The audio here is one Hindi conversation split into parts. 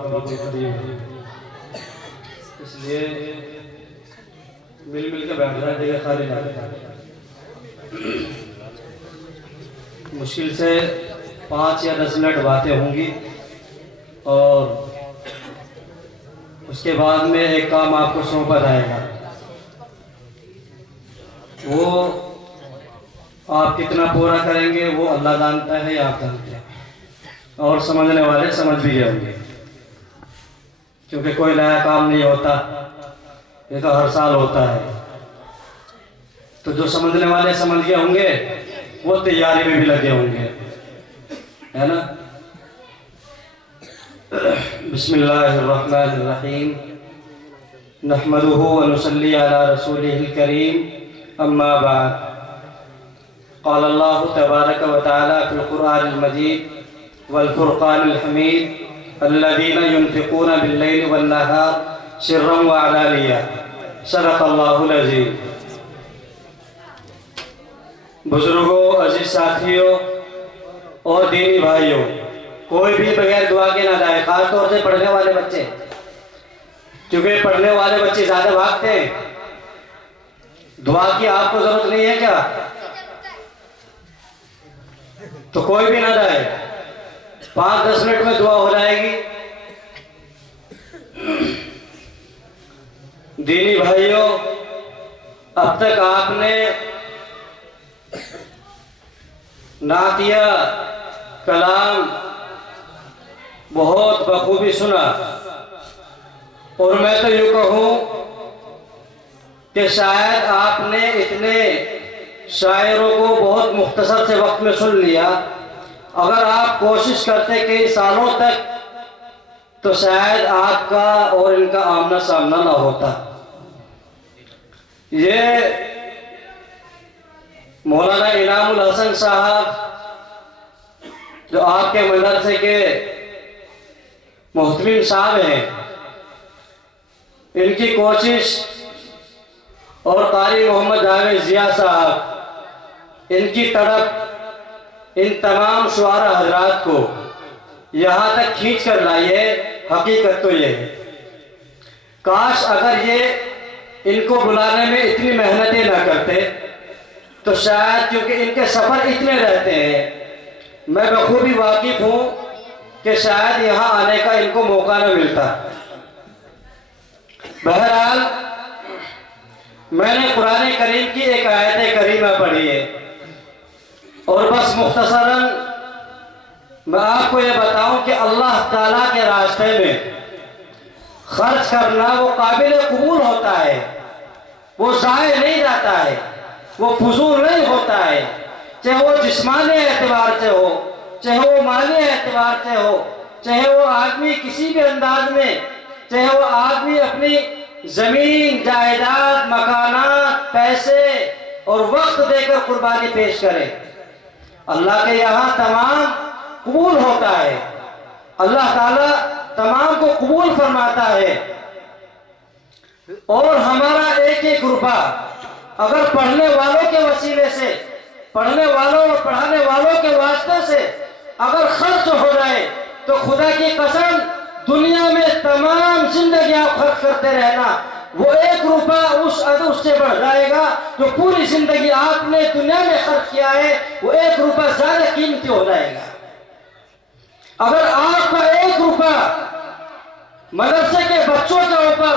बिल्कुल करीब है, इसलिए मिल के बैठ जाए, जगह खाली ना रहे। मुश्किल से 5 या 10 मिनट बातें होंगी और उसके बाद में एक काम आपको सौंपा जाएगा। वो आप कितना पूरा करेंगे वो अल्लाह जानता है या आप जानते हैं, और समझने वाले समझ भी गए होंगे, क्योंकि कोई नया काम नहीं होता, ये तो हर साल होता है। तो जो समझने वाले समझ गए होंगे वो तैयारी में भी लगे होंगे, है ना। बिस्मिल्लाहिर्रहमानिर्रहीम, नहमदुहु व नुसल्ली अला रसूलिहिल करीम, अम्मा बाद। क़ाल अल्लाहु तबारक व तआला फ़िल क़ुरआनिल मजीद वल फ़ुरक़ानिल हमीद अल्लज़ीना युनफ़िक़ूना बिल-लैलि वन-नहार सिर्रन व अलानिया, सदक़ल्लाहुल अज़ीम। बुजुर्गों, अजीज साथियों और दीनी भाइयों, कोई भी बगैर दुआ के ना जाए, खास तौर से पढ़ने वाले बच्चे, क्योंकि पढ़ने वाले बच्चे ज्यादा भागते हैं। दुआ की आपको जरूरत नहीं है क्या? तो कोई भी ना जाए, 5-10 मिनट में दुआ हो जाएगी। दीनी भाइयों, अब तक आपने नातिया कलाम बहुत बखूबी सुना, और मैं तो यूं कहूं कि शायद आपने इतने शायरों को बहुत मुख्तसर से वक्त में सुन लिया। अगर आप कोशिश करते कई सालों तक तो शायद आपका और इनका आमना सामना ना होता। ये मौलाना इनामुल हसन साहब जो आपके मदरसे के मोहतमिम साहब हैं, इनकी कोशिश, और कारी मोहम्मद जावेद जिया साहब, इनकी तड़प इन तमाम शुआरा हजरात को यहाँ तक खींच कर लाई है। हकीकत तो ये है, काश अगर ये इनको बुलाने में इतनी मेहनतें ना करते तो शायद, क्योंकि इनके सफ़र इतने रहते हैं, मैं बखूबी वाकिफ हूँ कि शायद यहाँ आने का इनको मौका न मिलता। बहरहाल, मैंने कुरान करीम की एक आयत करीमा पढ़ी है, और बस मुख्तसरन मैं आपको ये बताऊं कि अल्लाह ताला के रास्ते में खर्च करना वो काबिल कबूल होता है, वो ज़ाय नहीं जाता है, वो फजूल नहीं होता है। चाहे वो जिस्मानी एतबार से हो, चाहे वो माली एतबार से हो, चाहे वो आदमी किसी भी अंदाज में, चाहे वो आदमी अपनी जमीन, जायदाद, मकानात, पैसे और वक्त देकर कुर्बानी पेश करे, अल्लाह के यहाँ तमाम कबूल होता है। अल्लाह ताला तमाम को कबूल फरमाता है। और हमारा एक एक रुपया अगर पढ़ने वालों के वसीले से, पढ़ने वालों और पढ़ाने वालों के वास्ते से अगर खर्च हो जाए तो खुदा की कसम, दुनिया में तमाम जिंदगी आप खर्च करते रहना, वो एक रुपया उससे बढ़ जाएगा जो पूरी जिंदगी आपने दुनिया में खर्च किया है, वो एक रुपया ज्यादा कीमती हो जाएगा। अगर आपका एक रुपया मदरसे के बच्चों के ऊपर,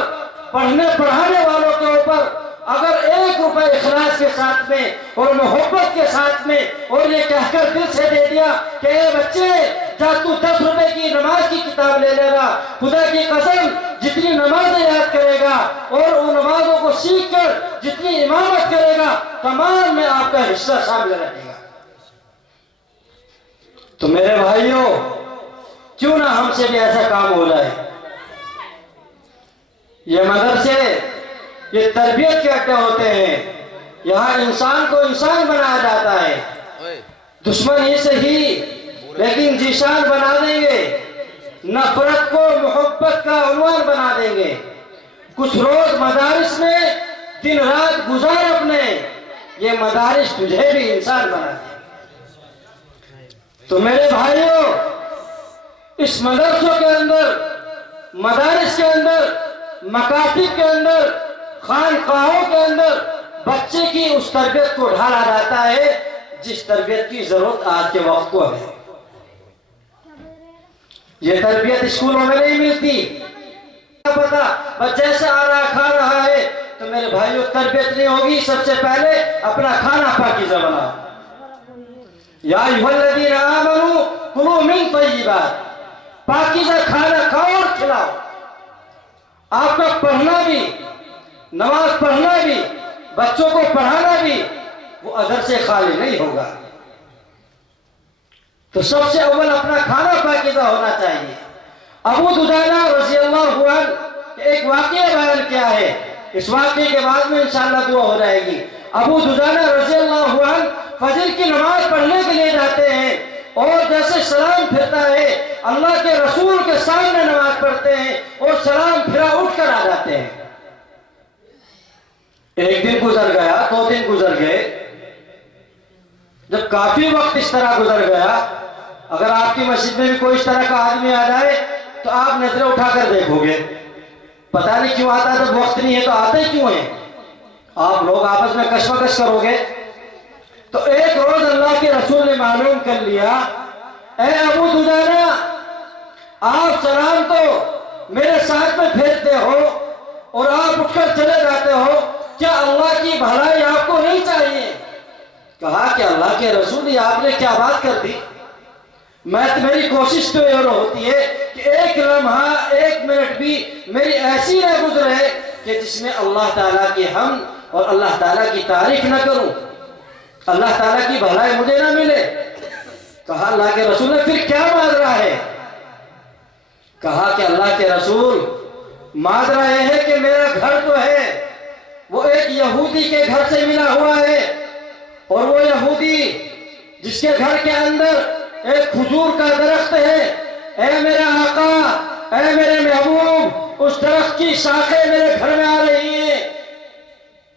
पढ़ने पढ़ाने वालों के ऊपर अगर एक रुपया इखलास के साथ में और मोहब्बत के साथ में, और ये कहकर दिल से दे दिया कि ए बच्चे, जा तू 10 रुपए की नमाज की किताब ले लेगा, खुदा की कसम जितनी नमाजें याद करेगा और उन नमाजों को सीख कर जितनी इमामत करेगा, तमाम में आपका हिस्सा शामिल रहेगा। तो मेरे भाइयों, क्यों ना हमसे भी ऐसा काम हो जाए। ये मदरसे, ये तरबियत के अड्डे होते हैं, यहाँ इंसान को इंसान बनाया जाता है। दुश्मन ही सही लेकिन जीशान बना देंगे, नफरत को मोहब्बत का उन्वान बना देंगे। कुछ रोज मदारिस में दिन रात गुजार अपने, ये मदारिस तुझे भी इंसान बना देंगे। तो मेरे भाइयों, इस मदरसों के अंदर मदारिस के अंदर, मकातिब के अंदर, खानकाहों के अंदर बच्चे की उस तरबियत को ढाला जाता है जिस तरबियत की जरूरत आज के वक्त को है। ये तरबियत स्कूलों में नहीं मिलती। पता बस जैसे आ रहा खा रहा है, तो मेरे भाइयों तरबियत नहीं होगी। सबसे पहले अपना खाना पाकीज़ा बनाओ। या अय्युहल्लज़ीना आमनू कुलू मिन तय्यिबात, पाकीज़ा खाना खाओ और खिलाओ। आपका पढ़ना भी, नमाज पढ़ना भी, बच्चों को पढ़ाना भी वो अदर से खाली नहीं होगा। तो सबसे अव्वल अपना खाना पाकीज़ा होना चाहिए। अबू दुजाना रज़ियल्लाहु अन्हु एक वाक़या बयान किया है, इस वाक़ये के बाद में इंशाअल्लाह दुआ हो जाएगी। अबू दुजाना रज़ियल्लाहु अन्हु फजर की नमाज पढ़ने के लिए जाते हैं और जैसे सलाम फिरता है अल्लाह के रसूल के सामने नमाज पढ़ते हैं और सलाम फिरा उठ कर आ जाते हैं। एक दिन गुजर गया, 2 दिन गुजर गए, जब काफी वक्त इस तरह गुजर गया, अगर आपकी मस्जिद में भी कोई इस तरह का आदमी आ जाए तो आप नजरें उठाकर देखोगे, पता नहीं क्यों आता, जब वक्त नहीं है तो आते क्यों है। आप लोग आपस में कशमकश करोगे। तो एक रोज अल्लाह के रसूल ने मालूम कर लिया, ए अबू दुजाना, आप सलाम तो मेरे साथ में फेरते हो और आप उठकर चले जाते हो, क्या अल्लाह की भलाई आपको नहीं चाहिए? कहा कि अल्लाह के रसूल, ये आपने क्या बात कर दी। मेरी कोशिश तो ये होती है कि एक लम्हा, 1 मिनट भी मेरी ऐसी न गुजरे कि जिसमें अल्लाह ताला की हमद और अल्लाह ताला की तारीफ न करूं, अल्लाह ताला की भलाई मुझे ना मिले। कहा अल्लाह के रसूल ने, फिर क्या माजरा है? कहा कि अल्लाह के रसूल, माजरा यह है कि मेरा घर तो है वो एक यहूदी के घर से मिला हुआ है, और वो यहूदी जिसके घर के अंदर एक खजूर का दरख्त है, ऐ मेरे आका, ऐ मेरे महबूब, उस दरख्त की शाखें मेरे घर में आ रही हैं।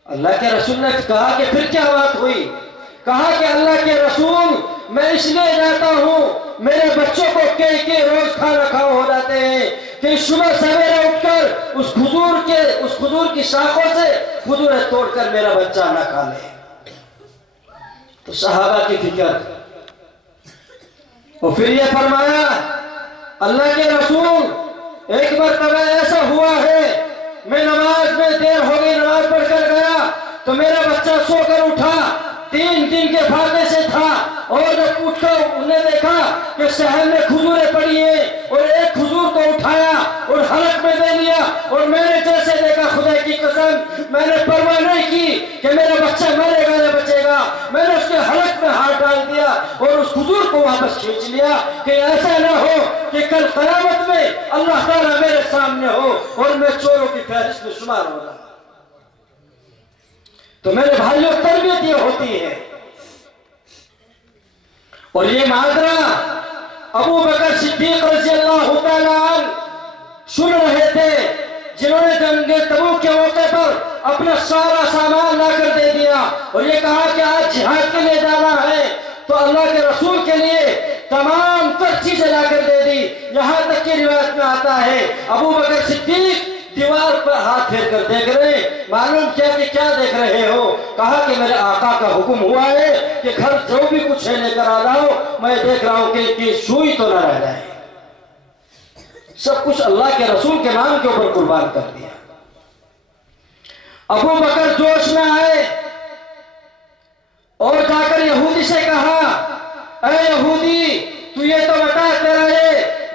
अल्लाह के रसूल ने कहा कि फिर क्या बात हुई? कहा कि अल्लाह के रसूल, मैं इसलिए जाता हूँ, मेरे बच्चों को के रोज खाना खाओ हो जाते हैं कि सुबह सवेरे उठकर उस खजूर की शाखों से खजूरें तोड़कर मेरा बच्चा ना खा ले। तो सहाबा की फिक्र, और फिर ये फरमाया, अल्लाह के रसूल, एक मरतबा ऐसा हुआ है, मैं नमाज में देर हो गई, नमाज पढ़कर गया तो मेरा बच्चा सोकर उठा, 3 दिन के फायदे से था, और जब उठकर उन्हें देखा कि शहर में खजूरें पड़ी है, और एक खजूर को उठाया और हलक में दे लिया, और मैंने जैसे देखा, खुदा की कसम, मैंने परवाह नहीं की कि मेरा बच्चा मरेगा या बचेगा, मैंने उसके हलक में हाथ डाल दिया और उस खजूर को वापस खींच लिया कि ऐसा ना हो कि कल क़यामत में अल्लाह ताला मेरे सामने हो और मैं चोरों की फहरिस्त में शुमार हो रहा। तो मेरे भाइयों, तरबियत ये होती है। और ये माजरा अबू बकर सिद्दीक रज़ियल्लाहु ताला अन्हु सुन रहे थे, जिन्होंने जंगे तबूक के मौके पर अपना सारा सामान लाकर दे दिया और ये कहा कि आज जिहाद के लिए जाना है, तो अल्लाह के रसूल के लिए तमाम तर चीजें लाकर दे दी। यहाँ तक की रिवायत में आता है, अबू बकर सिद्दीक दीवार पर हाथ फेर कर देख रहे, मालूम किया कि क्या देख रहे हो? कहा कि मेरे आका का हुक्म हुआ है कि घर जो भी कुछ है लेकर आ जाओ, मैं देख रहा हूं कि सुई तो ना रह जाए। सब कुछ अल्लाह के रसूल के नाम के ऊपर कुर्बान कर दिया। अबू बकर जोश में आए और जाकर यहूदी से कहा, अरे यहूदी, तू ये तो बता, तेरा ये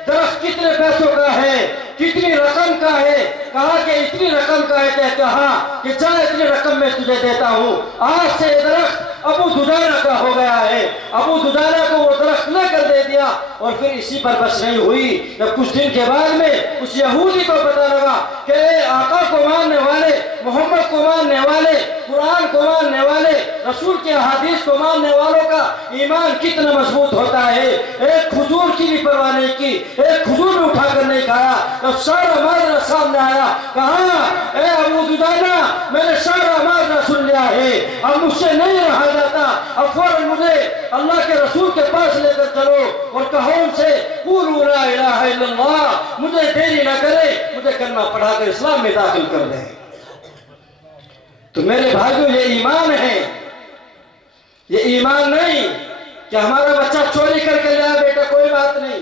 दरख्त कितने पैसों का है, कितनी रकम का है? कहा कि इतनी रकम का है। कहा कि चल इतनी रकम मैं तुझे देता हूं। आज से ये दरख्त अबू दुजाना का हो गया है। अबू दुजाना को वो दरख्त लेकर दे दिया और फिर इसी पर बस नहीं हुई, जब कुछ दिन के बाद में उस यहूदी को पता लगा कि आका को मानने वाले, मोहम्मद को मानने वाले, कुरान को मानने वाले, रसूल के हदीस को मानने वालों का ईमान कितना मजबूत होता है। एक खजूर की भी परवाह नहीं की, एक खजूर भी उठाकर नहीं खाया। जब सारा माजरा सामने आया, कहा, ए अबू दुजाना, मैंने सारा माजरा सुन लिया है, अब मुझसे नहीं रहा जाता, अब फौरन मुझे अल्लाह के रसूल के पास लेकर चलो और कहो उनसे, कुलू ला इलाहा इल्लल्लाह, मुझे देरी न करे, मुझे कलमा पढ़ाकर इस्लाम में दाखिल कर दें। तो मेरे भाइयों, ये ईमान है, ये ईमान नहीं कि हमारा बच्चा चोरी करके लाया, बेटा कोई बात नहीं,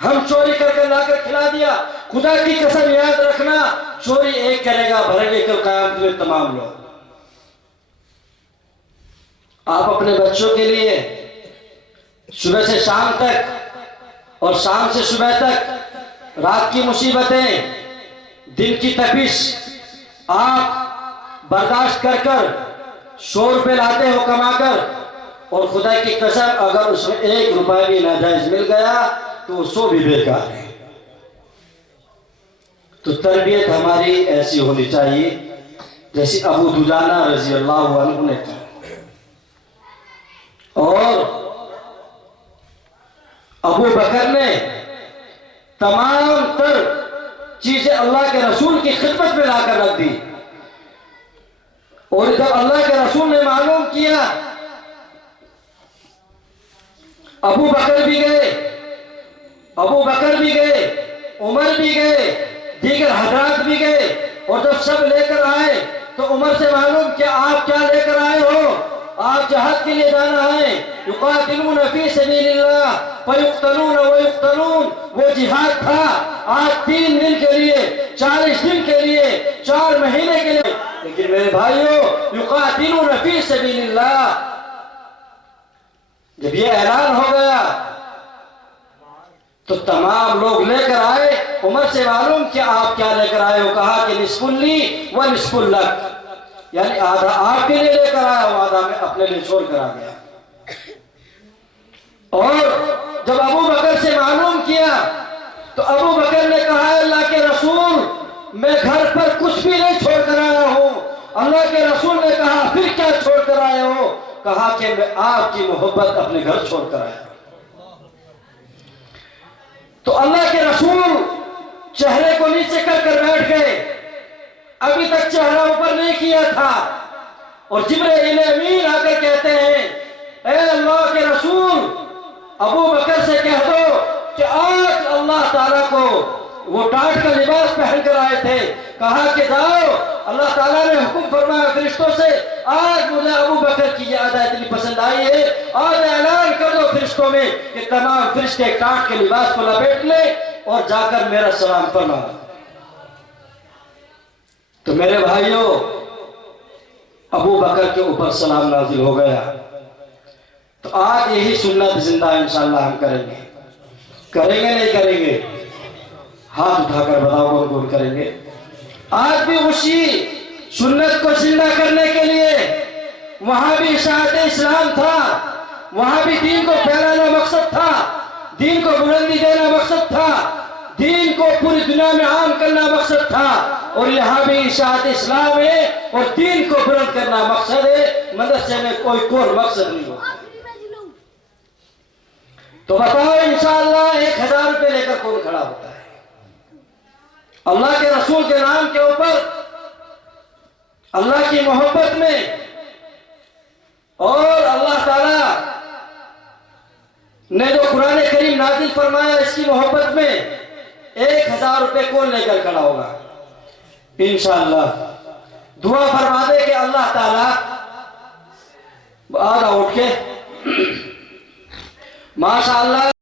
हम चोरी करके लाकर खिला दिया। खुदा की कसम याद रखना, चोरी एक करेगा, भरेंगे कल क़यामत में तमाम लोग। आप अपने बच्चों के लिए सुबह से शाम तक और शाम से सुबह तक रात की मुसीबतें, दिन की तपिश आप बर्दाश्त कर कर 100 रुपये लाते हो कमाकर, और खुदा की कसम अगर उसमें 1 रुपया भी नाजायज मिल गया तो 100 भी बेकार है। तो तरबियत हमारी ऐसी होनी चाहिए जैसी अबू दुजाना रजी अल्लाह अन्हु ने की। और अबू बकर ने तमाम तर चीजें अल्लाह के रसूल की खिदमत में लाकर रख दी। और जब अल्लाह के रसूल ने मालूम किया, अबू बकर भी गए, उमर भी गए, दीगर हजरात भी गए, और जब सब लेकर आए तो उमर से मालूम कि आप क्या लेकर आए हो? आप जहाद के लिए जाना है। युकातिलून फी सबीलिल्लाह फयुक्तलून व युक्तलून, वो जिहाद था आज 3 दिन के लिए, 40 दिन के लिए, 4 महीने के लिए। लेकिन मेरे भाइयों, युकातिलून फी सबीलिल्लाह, जब ये ऐलान हो गया तो तमाम लोग लेकर आए। उमर से मालूम कि आप क्या लेकर आए हो? कहा कि निस्फुल्ली व निस्फुल्लक, यानी आधा आपके लिए लेकर आया हूं, आधा मैं अपने लिए छोड़ कर आ गया। और जब अबू बकर से मालूम किया तो अबू बकर ने कहा, अल्लाह के रसूल, मैं घर पर कुछ भी नहीं छोड़ कर आया हूं। अल्लाह के रसूल ने कहा, फिर क्या छोड़ कर आए हो? कहा कि मैं आपकी मोहब्बत अपने घर छोड़ कर आया। तो अल्लाह के रसूल चेहरे को नीचे कर बैठ गए, अभी तक चेहरा ऊपर नहीं किया था। और जिब्रील अमीन आकर कहते हैं, ए अल्लाह के रसूल, अबू बकर से कह दो कि आज अल्लाह ताला को वो टाट का लिबास पहनकर आए थे। कहा कि जाओ, अल्लाह ताला ने हुक्म फरमाया फरिश्तों से, आज मुझे अबू बकर की ये अदा इतनी पसंद आई है, आज ऐलान कर दो फरिश्तों में कि तमाम फरिश्ते टाट के लिबास को लपेट ले और जाकर मेरा सलाम फरमा। तो मेरे भाइयों, अबू बकर के ऊपर सलाम नाजिल हो गया। तो आज यही सुन्नत जिंदा इंशाअल्लाह हम करेंगे। नहीं करेंगे? हाथ उठाकर बताओ कौन कौन करेंगे? आज भी उसी सुन्नत को जिंदा करने के लिए वहां भी इशाअत इस्लाम था, वहां भी दीन को फैलाना मकसद था, दीन को बुलंदी देना मकसद था, दीन को पूरी दुनिया में आम करना मकसद था। और यहाँ भी इशाअत इस्लाम है और दीन को बुलंद करना मकसद है। मदरसे में कोई और मकसद नहीं होता। तो बताओ इंशाअल्लाह 1000 रुपये लेकर कौन खड़ा होता है अल्लाह के रसूल के नाम के ऊपर, अल्लाह की मोहब्बत में? और अल्लाह ताला ने जो कुरान करीम नाजिल फरमाया इसकी मोहब्बत में 1000 रुपये कौन लेकर खड़ा होगा? इंशाअल्लाह दुआ फरमा दे कि अल्लाह ताला आधा उठ के माशाअल्लाह